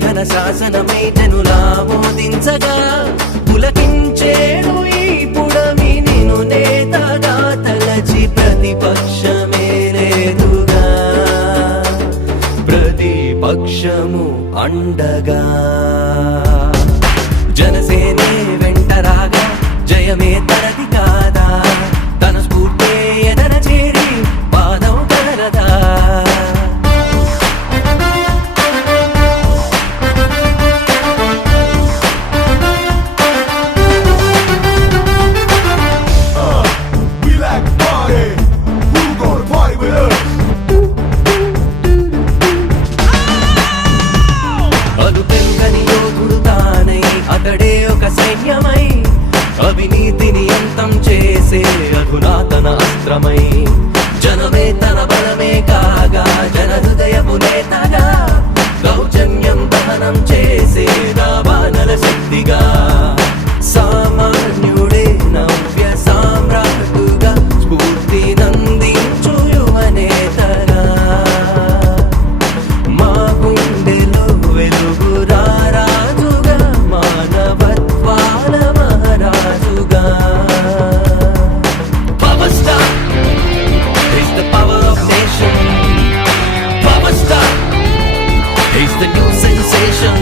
ఘన శాసనమై జనులా మోదించగా పులకించేడు ఈ పుడమి నిను నేతగా తలచి ప్రతిపక్షమే లేదుగా ప్రతిపక్షము అండగా జనసేనే వెంటరాగా జయమే తనది కాదా తన స్ఫూర్తే ఎదర చేరి పాదం కదలదా We like to party. Who gonna party with us? అదు పెరుగని యోధుడు తానై అతడే ఒక సైన్యమై అవినీతిని అంతం చేసే అధునాతన అస్త్రమై జనమే తన బలమే కాగా జన హృదయపు నేతగా దౌర్జన్యం దహనం చేసే దావానల శక్తిగా సామాన్యుడే నవ్య సామ్రాట్టుగా స్ఫూర్తి నందించు యువనేతగా మా గుండెలో వెలుగురా రాజుగా మానవత్వాల మహారాజుగా Power Star is the power of nation. Power Star is the new sensation.